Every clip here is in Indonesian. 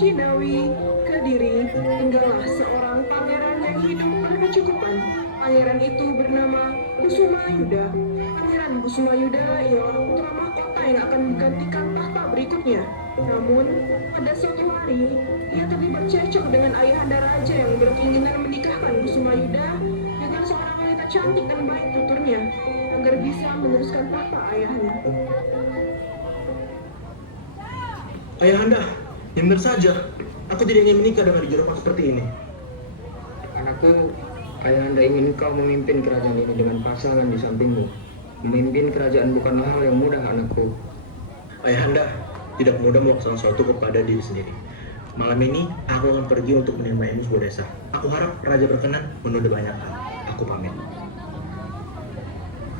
Cinawi, Kediri, tinggallah seorang pangeran yang hidup berkecukupan. Pangeran itu bernama Kusumayuda. Pangeran Kusumayuda ialah putra mahkota yang akan menggantikan tahta berikutnya. Namun, pada suatu hari, ia terlibat cekcok dengan ayahanda raja yang berkeinginan menikahkan Kusumayuda dengan seorang wanita cantik dan baik tuturnya agar bisa meneruskan tahta ayahnya. Ayahanda, yang benar saja. Aku tidak ingin menikah dengan jorokan seperti ini. Anakku, ayahanda ingin kau memimpin kerajaan ini dengan pasangan di sampingmu. Memimpin kerajaan bukanlah hal yang mudah, anakku. Ayahanda, tidak mudah melakukan sesuatu kepada diri sendiri. Malam ini, aku akan pergi untuk menerima ilmu sebuah desa. Aku harap raja berkenan menunda banyak hal. Aku pamit.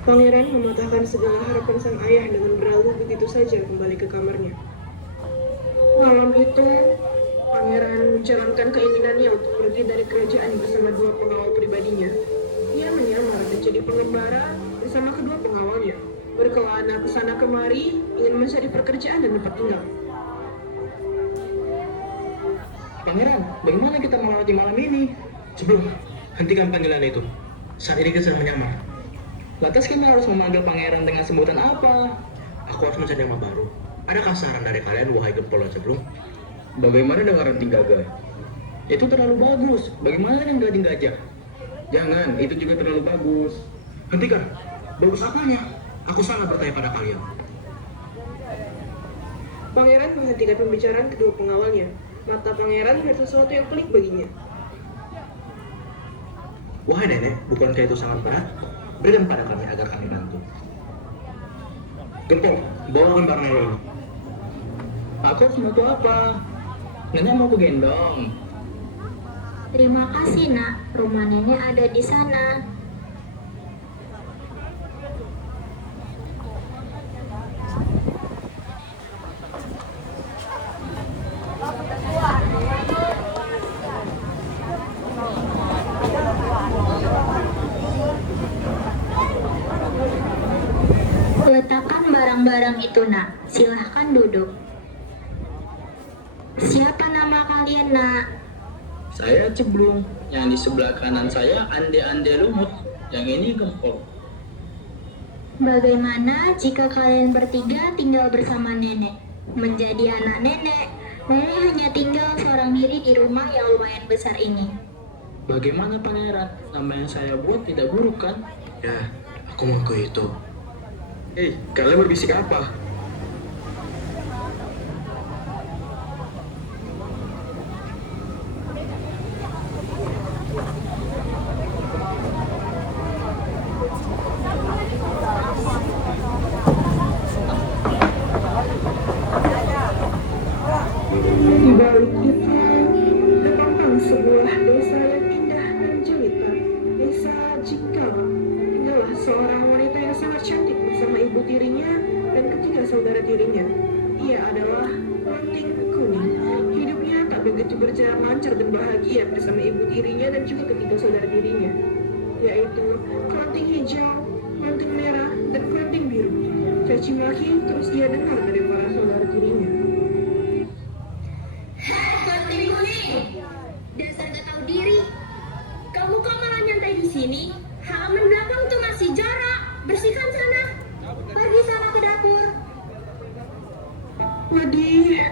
Pangeran mematahkan segala harapan sang ayah dengan berlalu begitu saja kembali ke kamarnya. Malam itu, Pangeran menjalankan keinginannya untuk pergi dari kerajaan bersama dua pengawal pribadinya. Ia menyamar menjadi pengembara bersama kedua pengawalnya, berkelana ke sana kemari, ingin mencari pekerjaan dan tempat tinggal. Pangeran, bagaimana kita melewati malam ini? Sebelum, hentikan panggilan itu. Saat ini kita sedang menyamar. Lantas kita harus memanggil pangeran dengan sebutan apa? Aku harus mencari nama baru. Adakah saran dari kalian, wahai gempol dan sebelum? Bagaimana dengan ranting gagah? Itu terlalu bagus. Bagaimana dengan gading gajah? Jangan, itu juga terlalu bagus. Hentikan. Bagus apanya? Aku sangat bertanya pada kalian. Pangeran menghentikan pembicaraan kedua pengawalnya. Mata pangeran melihat sesuatu yang pelik baginya. Wahai nenek, bukankah itu sangat berat? Berikan pada kami agar kami bantu. Gempol, bawa lembar nenek ini. Aku harus bantu apa? Nenek mau gendong. Terima kasih, Nak. Rumah nenek ada di sana. Letakkan barang-barang itu, Nak. Silahkan duduk. Siapa nama kalian, Nak? Saya Ceblung. Yang di sebelah kanan saya Ande-Ande Lumut. Yang ini Gempol. Bagaimana jika kalian bertiga tinggal bersama nenek? Menjadi anak nenek, nenek hanya tinggal seorang diri di rumah yang lumayan besar ini. Bagaimana pangeran? Nama yang saya buat tidak buruk kan? Ya, aku mau ke itu. Hei, kalian berbisik apa? Di balik itu, terpampang sebuah desa yang indah dan jelita. Desa Jikawa. Tinggallah seorang wanita yang sangat cantik bersama ibu tirinya dan ketiga saudara tirinya. Ia adalah Ranting Kuning. Hidupnya tak begitu berjalan lancar dan bahagia bersama ibu tirinya dan juga ketiga saudara tirinya, yaitu Ranting Hijau, Ranting Merah, dan Ranting Biru. Caci maki terus ia dengar dari para saudara tirinya. Ranting kuning, dasar gak tahu diri. Kamu kok malah nyantai di sini? Halaman belakang tuh masih jarak. Bersihkan sana. Pergi sana ke dapur. Wadih,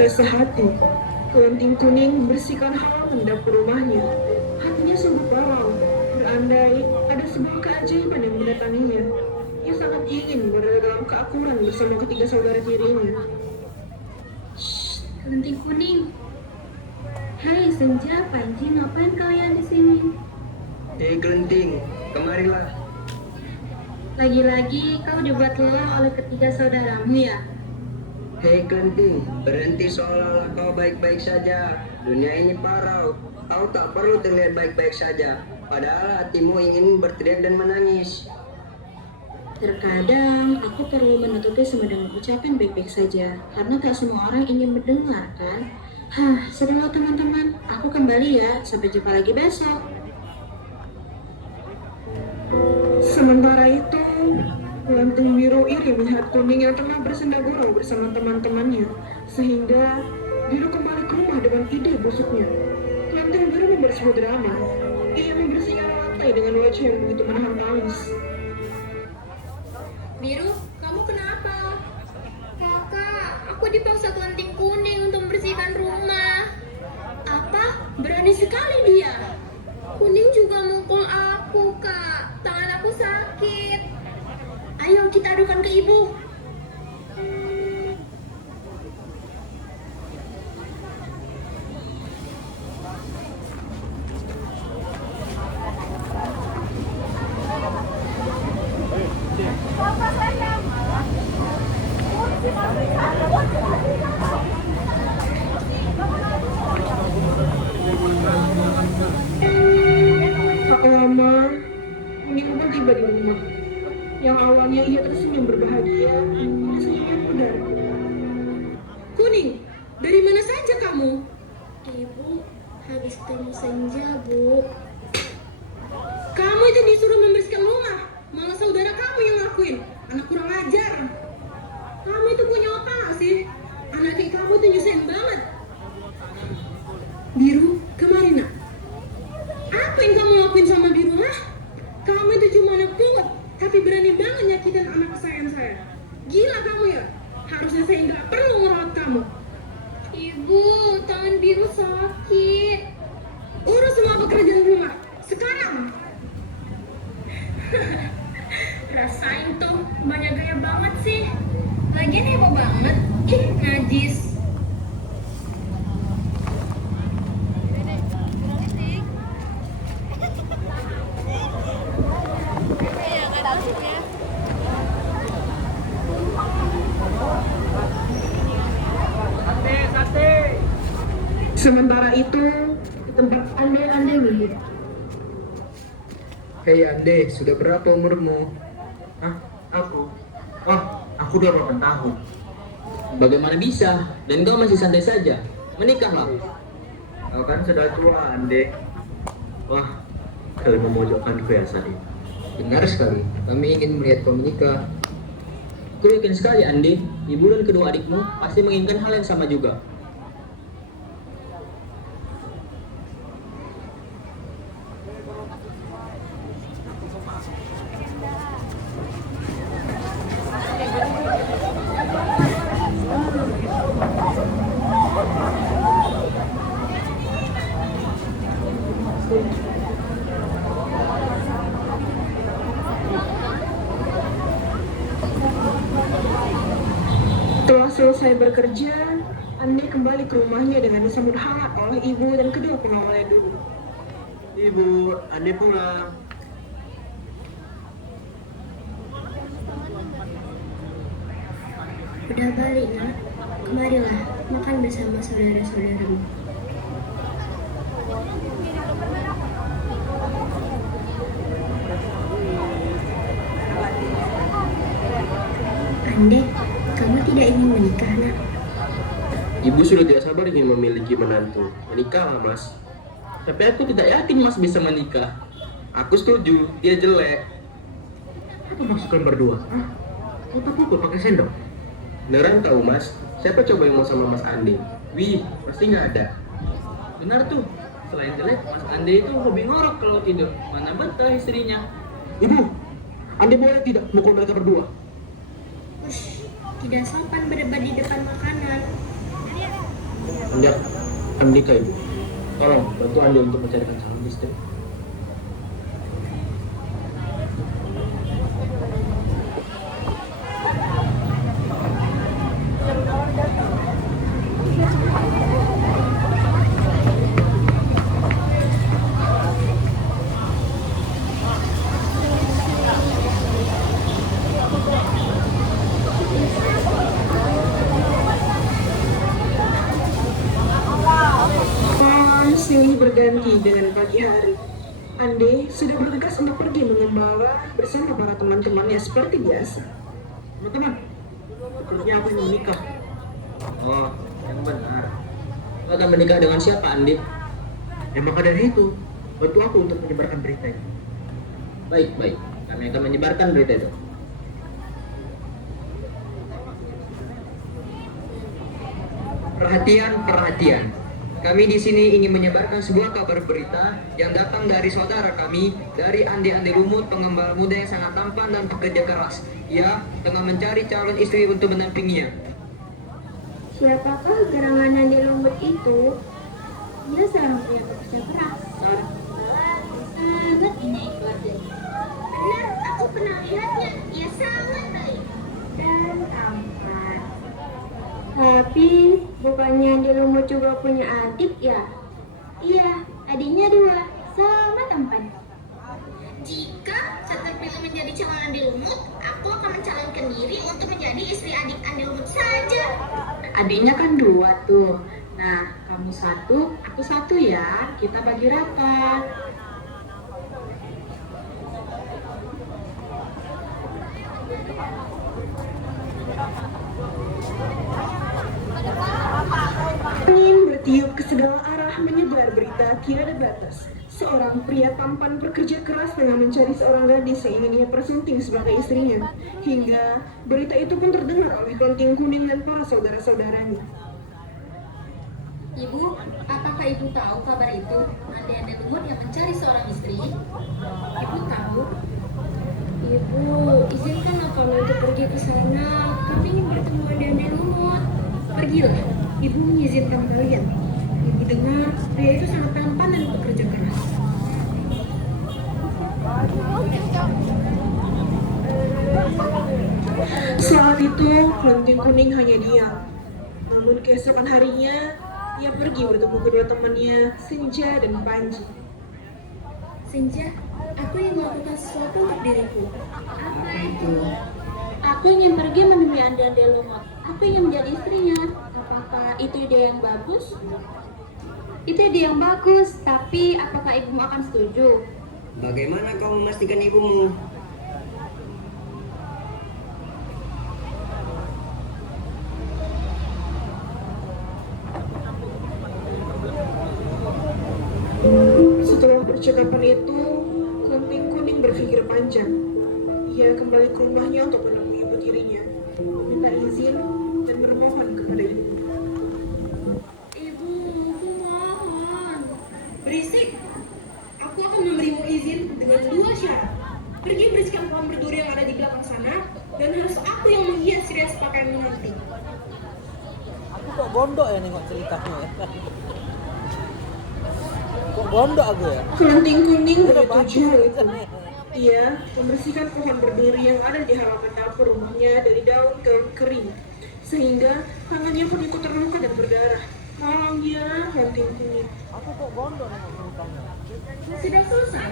resah hati. Kelenting kuning bersihkan halaman dapur rumahnya. Hatinya sungguh parau. Berandai ada sebuah keajaiban yang mendatanginya. Ia sangat ingin berada dalam keakuran bersama ketiga saudara tirinya. Ranting kuning. Hei Senja, Panji, ngapain kalian di sini? Hei Kelenting, kemarilah. Lagi-lagi kau dibuat lelah oleh ketiga saudaramu ya? Hei Kelenting, berhenti seolah-olah kau baik-baik saja. Dunia ini parau. Kau tak perlu terlihat baik-baik saja, padahal hatimu ingin berteriak dan menangis. Terkadang aku perlu menutupi semua dengan ucapan baik-baik saja, karena tak semua orang ingin mendengar, kan? Sudahlah teman-teman, aku kembali ya. Sampai jumpa lagi besok. Sementara itu, Lantung Biru iri melihat Kuning yang tengah bersenda gurau bersama teman-temannya, sehingga Biru kembali ke rumah dengan ide busuknya. Lantung Biru membersihkan drama. Ia membersihkan lantai dengan wajah yang begitu menahan tangis. Biru, kamu kenapa? Kakak, aku dipaksa Kelenting Kuning untuk membersihkan rumah. Apa? Berani sekali dia. Kuning juga mukul aku, Kak. Tangan aku sakit. Ayo kita adukan ke ibu. Tak lama, Kuning pun tiba di rumah. Yang awalnya ia tersenyum berbahagia, kini senyumnya pudar. Kuning, dari mana saja kamu? Ibu, habis ketemu Senja, Bu. Kamu itu disuruh membersihkan rumah, malah saudara kamu yang lakuin. Anak kurang ajar. Kamu itu punya otak nggak sih? Anak kayak kamu itu nyusahin banget. Biru, kemarin nak. Apa yang kamu lakuin sama Biru, hah? Kamu itu cuma anak pungut, tapi berani banget nyakitin anak kesayangan saya. Gila kamu ya? Harusnya saya nggak perlu ngerawat kamu. Ibu, tangan Biru sakit. Urus semua pekerjaan rumah, sekarang. Rasain tuh, banyak gaya banget sih. Lagian heboh banget. Ih, najis. Sementara itu, di tempat andai-andai lulus. Hei Ande, sudah berapa umurmu? Hah? Aku? Oh, aku 28 tahun. Bagaimana bisa? Dan kau masih santai saja? Menikahlah. Kau kan sudah tua, Ande. Wah, kalian memojokkanku ya, Sadi. Benar sekali, kami ingin melihat kau menikah. Aku yakin sekali, Andi. Ibu dan kedua adikmu pasti menginginkan hal yang sama juga. Setelah selesai bekerja, Andi kembali ke rumahnya dengan disambut hangat oleh ibu dan kedua pengawalnya dulu. Ibu, Ande pulang. Udah balik, nak. Kemarilah, makan bersama saudara-saudaramu. Ande, kamu tidak ingin menikah, nak? Ibu sudah tidak sabar ingin memiliki menantu. Menikahlah, Mas. Tapi aku tidak yakin Mas bisa menikah. Aku setuju, dia jelek. Apa maksudkan berdua? Hah? Kau tak pukul pakai sendok? Beneran tahu, Mas? Siapa coba yang mau sama Mas Andi? Wih, pasti nggak ada. Benar tuh. Selain jelek, Mas Andi itu hobi ngorok kalau tidur. Mana betah istrinya. Ibu, Ande boleh tidak mukul mereka berdua? Ush, tidak sopan berdebat di depan makanan. Anda, Andika Ibu. Tolong bantu Andi untuk mencarikan calon istri. Silih berganti hari. Ande sudah bergegas untuk pergi mengembala bersama para teman-temannya seperti biasa. Teman-teman, sepertinya aku ingin menikah. Oh, yang benar. Kau akan menikah dengan siapa, Andi? Ya maka dari itu, bantu aku untuk menyebarkan berita ini. Baik, baik. Kami akan menyebarkan berita itu. Perhatian, perhatian. Kami di sini ingin menyebarkan sebuah kabar berita yang datang dari saudara kami, dari Andi Lumut, pengembala muda yang sangat tampan dan pekerja keras. Ia tengah mencari calon istri untuk mendampinginya. Siapakah gerangan Andi Lumut itu? Dia seorang pria pekerja keras, seorang pembalap yang sangat menyayang keluarganya. Benar, aku pernah lihatnya. Ia sangat baik dan tampan. Tapi bukannya Andi Lumut juga punya adik ya? Iya, adiknya 2, sama tampan. Jika saya terpilih menjadi calon Andi Lumut, aku akan mencalonkan diri untuk menjadi istri adik Andi Lumut saja. Adiknya kan 2 tuh. Nah, kamu 1, aku 1 ya. Kita bagi rata. Angin bertiup ke segala arah menyebar berita tiada batas. Seorang pria tampan pekerja keras tengah mencari seorang gadis yang ingin ia persunting sebagai istrinya. Hingga berita itu pun terdengar oleh Klonting Kuning dan para saudara-saudaranya. Ibu, apakah ibu tahu kabar itu? Andi Lumut yang mencari seorang istri. Ibu tahu? Ibu, izinkanlah kami untuk pergi ke sana. Kami ingin bertemu Andi Lumut. Pergilah, ibu mengizinkan kalian. Ibu dengar pria itu sangat tampan dan bekerja keras. Saat itu, Klonting Kuning hanya diam. Namun keesokan harinya, ia pergi bertemu kedua temannya, Senja dan Panji. Senja, aku ingin melakukan sesuatu untuk diriku. Apa itu? Aku ingin pergi menemui Andi Lumut. Aku ingin menjadi istrinya. Apakah itu ide yang bagus? Itu ide yang bagus, tapi apakah ibumu akan setuju? Bagaimana kau memastikan ibumu? Setelah percakapan itu, Klonting Kuning berpikir panjang. Ia kembali ke rumahnya untuk menemui ibu tirinya, meminta izin dan bermohon kepada ibu. Ibu, aku mohon. Berisik. Aku akan memberimu izin dengan 2 syarat. Pergi bersihkan pohon berduri yang ada di belakang sana, dan harus aku yang menghias rias pakaianmu nanti. Aku kok gondok ya nengok ceritanya ya. Kok gondok aku ya? Klonting Kuning Udah menyetujui hal itu. bagus. Ia membersihkan pohon berduri yang ada di halaman dapur rumahnya dari daun-daun kering, sehingga tangannya pun ikut terluka dan berdarah. Tolongnya, Klonting Kuning. Aku kok gondok nengok ceritanya. Sudah selesai.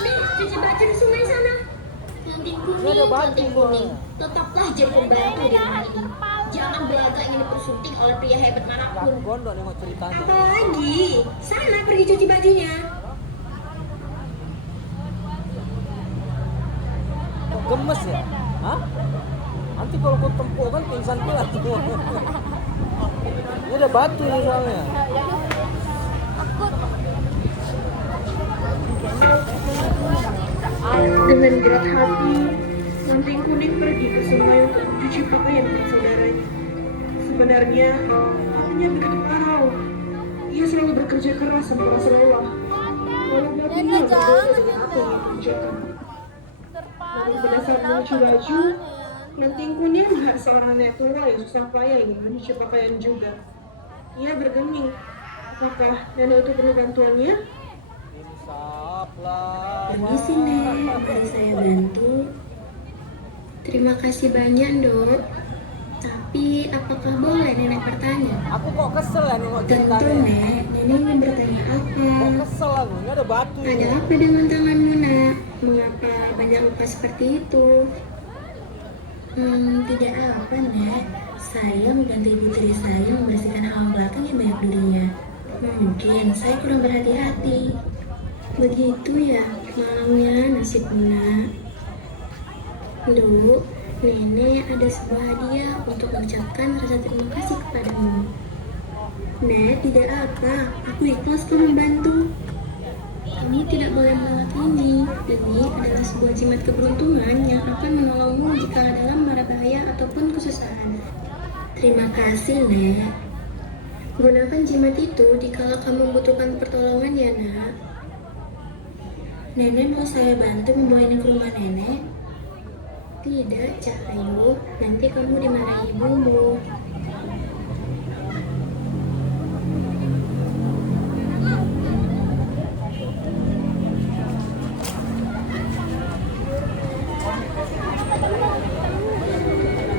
Nih, cuci baju di sungai sana. Klonting Ini Kuning, ada batu Klonting Kuning. soalnya. Tetaplah jadi pembantu di rumah ini. Jangan belaga ingin dipersunting oleh pria hebat Aku manapun. gondok nengok ceritanya. Apa lagi? Sana pergi cuci bajunya. Kok gemes ya? Hah? Nanti kalau kau tempuk kan pingsan pula tuh. Ini ada batu nih soalnya. Dengan berat hati, Klonting Kuning pergi ke sungai untuk mencuci pakaian milik saudaranya. Sebenarnya, hatinya begitu parau. Ia selalu bekerja keras dan merasa lelah. Walau batinnya berbeda dengan apa yang ia kerjakan. Namun pada saat mencuci baju, Klonting Kuning melihat seorang nenek tua yang susah payah ingin mencuci pakaian juga. Ia bergeming. Apakah nenek itu perlu bantuannya? Insaplah. Permisi, Nek. Boleh saya bantu? Terima kasih banyak, Dok. Tapi apakah boleh Nenek bertanya? Aku kok kesel ya nengok Tentu, ceritanya. Nek. Nenek ingin bertanya apa? Kok kesel aku? Ini ada batu. Ada apa dengan tanganmu, Nak? Mengapa banyak luka seperti itu? Tidak apa, Nek. Saya membantu ibu tiri saya membersihkan halaman belakang yang banyak durinya. Mungkin saya kurang berhati-hati. Begitu ya malangnya nasib Luna. Dulu, Nenek ada sebuah hadiah untuk mengucapkan rasa terima kasih kepadamu. Nek, tidak apa. Aku ikhlas kok membantu. Kamu tidak boleh menolak ini. Ini adalah sebuah jimat keberuntungan yang akan menolongmu jika dalam mara bahaya ataupun kesusahan. Terima kasih, Nek. Gunakan jimat itu dikala kamu membutuhkan pertolongan ya, Nak. Nenek mau saya bantu membawa ini ke rumah Nenek? Tidak, Cahayu. Nanti kamu dimarahi ibumu.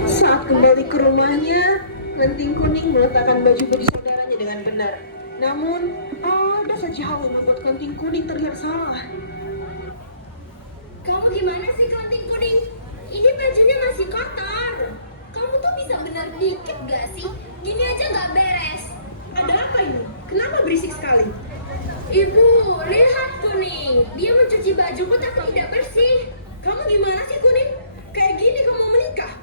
Saat kembali ke rumahnya, Lenting Kuning meletakkan baju bodi saudaranya dengan benar. Namun, ada saja hal yang membuat Lenting Kuning terlihat salah. Kamu gimana sih Kelenting Kuning? Ini bajunya masih kotor. Kamu tuh bisa benar dikit gak sih? Gini aja gak beres. Ada apa ini? Kenapa berisik sekali? Ibu, lihat Kuning. Dia mencuci bajuku tapi tidak bersih. Kamu gimana sih Kuning? Kayak gini kamu mau menikah?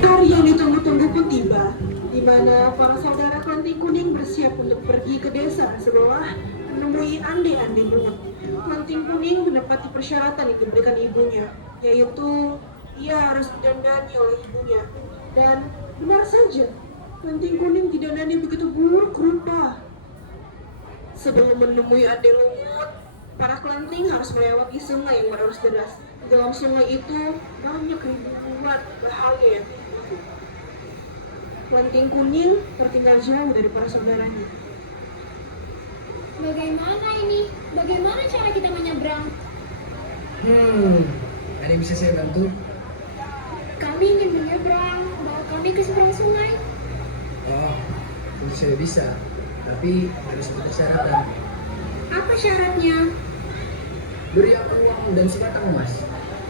Hari yang ditunggu-tunggu pun tiba, di mana para saudara Kelenting Kuning bersiap untuk pergi ke desa sebelah menemui Ande-Ande Lumut. Kelenting Kuning menepati persyaratan yang diberikan ibunya, yaitu ia harus didandani oleh ibunya. Dan benar saja, Kelenting Kuning didandani begitu buruk rupa. Sebelum menemui Ande Lumut, para kelenting harus melewati sungai yang berarus deras. Di dalam sungai itu banyak ribuan bahaya yang terjadi. Kelenting Kuning tertinggal jauh dari para saudaranya. Bagaimana ini? Bagaimana cara kita menyeberang? Ada yang bisa saya bantu? Kami ingin menyeberang. Bawa kami ke seberang sungai. Oh, tentu saya bisa. Tapi ada satu persyaratan. Apa syaratnya? Beri aku uang dan sebatang emas.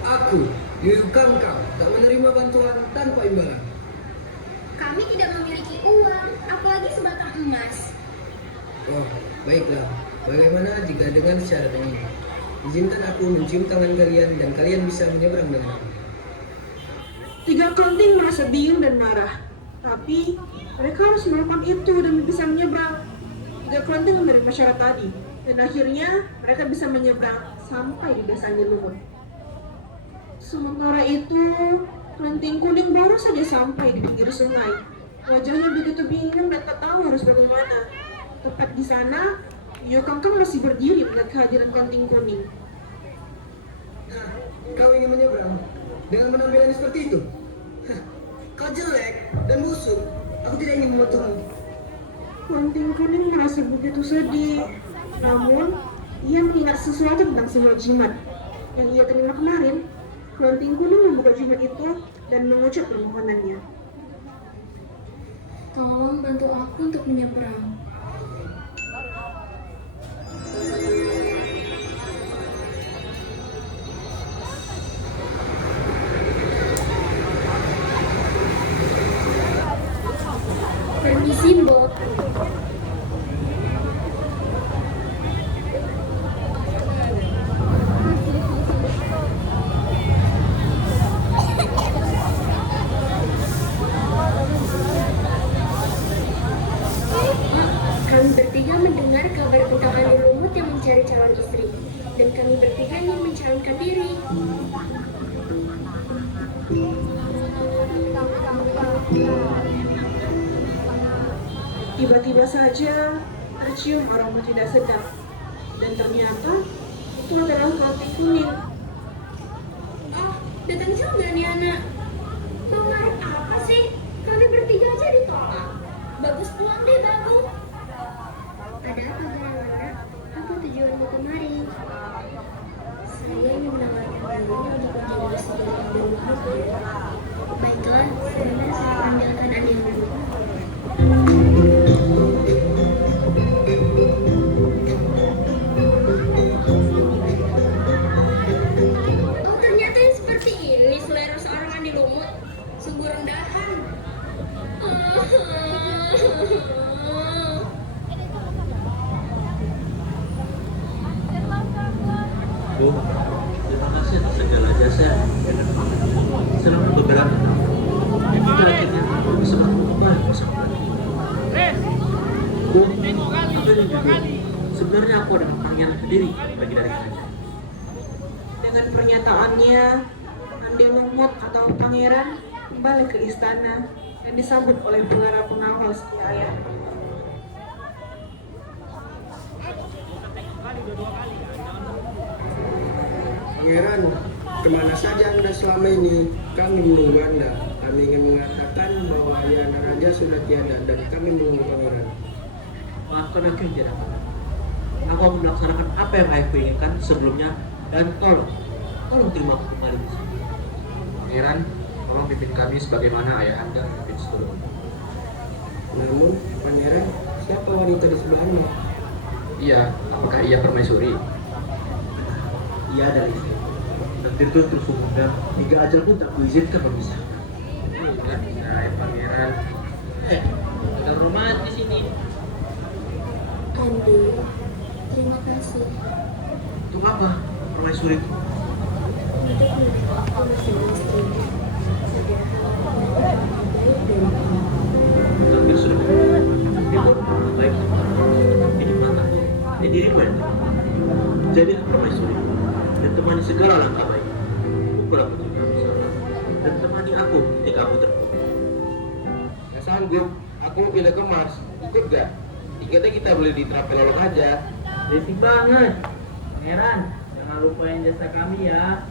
Aku, Liu Kangkang, tak menerima bantuan tanpa imbalan. Kami tidak memiliki uang, apalagi sebatang emas. Oh, baiklah. Bagaimana jika dengan syarat ini? Izinkan aku mencium tangan kalian dan kalian bisa menyeberang dengan aku. Tiga kelenting merasa bingung dan marah, tapi mereka harus melakukan itu demi bisa menyeberang. Tiga kelenting menerima syarat tadi, dan akhirnya mereka bisa menyeberang sampai di desanya Lumut. Sementara itu, Kelenting Kuning baru saja sampai di pinggir sungai. Wajahnya begitu bingung dan tak tahu harus bagaimana. Tepat di sana, Liu Kangkang masih berdiri melihat kehadiran Kelenting Kuning. Nah, kau ingin menyeberang dengan penampilan seperti itu? Hah, kau jelek dan busuk. Aku tidak ingin membantumu. Kelenting Kuning merasa begitu sedih. Namun, ia mengingat sesuatu tentang sebuah jimat yang ia terima kemarin. Kelenting Kuning membuka jimat itu dan mengucap permohonannya. Tolong bantu aku untuk menyeberang. Permisi, Mbok. Kami bertiga mendengar kabar tentang Ande Lumut yang mencari calon istri, dan kami bertiga ingin mencalonkan diri. Tiba-tiba saja tercium aroma tidak sedap, dan ternyata itu adalah Kelenting Kuning. Oh, datang juga nih anak. Pengaruh apa sih? Kami bertiga aja ditolak. Bagus pulang deh, Bagus. Ada apa, Garawara? Apa tujuanmu kemari? Saya ingin menawarkan diri untuk menjadi istri Ande Lumut. Baiklah, saya panggilkan Ande Lumut. aku ingin jujur. Sebenarnya aku adalah pangeran sendiri bagi dari kerajaan. Dengan pernyataannya, Ande Lumut atau pangeran kembali ke istana dan disambut oleh para pengawal setia ayah. Pangeran, kemana saja Anda selama ini? Kami menunggu Anda. Kami ingin mengatakan bahwa ayah anak raja sudah tiada dan kami menunggu Pangeran. Maafkan aku yang tidak apa. Aku akan melaksanakan apa yang ayahku inginkan sebelumnya dan tolong terima aku kembali di sini. Pangeran, tolong pimpin kami sebagaimana ayah Anda pimpin sebelumnya. Namun, Pangeran, siapa wanita di sebelah Anda? Iya, apakah ia permaisuri? Ia adalah istri. Dan Tirtun terus hubungkan hingga ajal pun tak kuizinkan memisahkan. Tidak bisa ya Pangeran. Ada romantis ini. Andi, terima kasih. Untuk apa? Permaisuri itu. Untuk menerima aku bersama istrinya. Padahal mereka lebih baik dari kamu. Tapi sudah dia baru pernah baik ini mataku, ini diriku yang terbaik. Jadilah permaisuri dan temani segala langkah baik. Pukul aku ketika aku salah dan temani aku ketika aku terpuruk. Nggak sanggup, aku pilih kemas. Ikut gak? Tiketnya kita beli di Travelodok aja. Basic banget. Pangeran, jangan lupain jasa kami ya.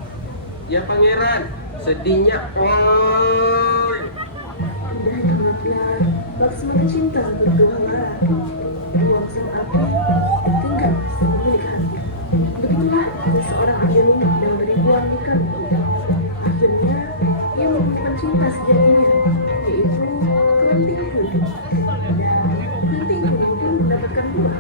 Ya Pangeran, sedihnya oi. Indah hangatlah, bak semata cinta berdoalah. Buang sang api, tinggal milik hati. Begitulah seorang Ande Lumut yang ribuan nikah. Akhirnya, ia menemukan cinta sejatinya, yaitu Kelenting Kudu. Dan Kelenting Kudu pun mendapatkan buah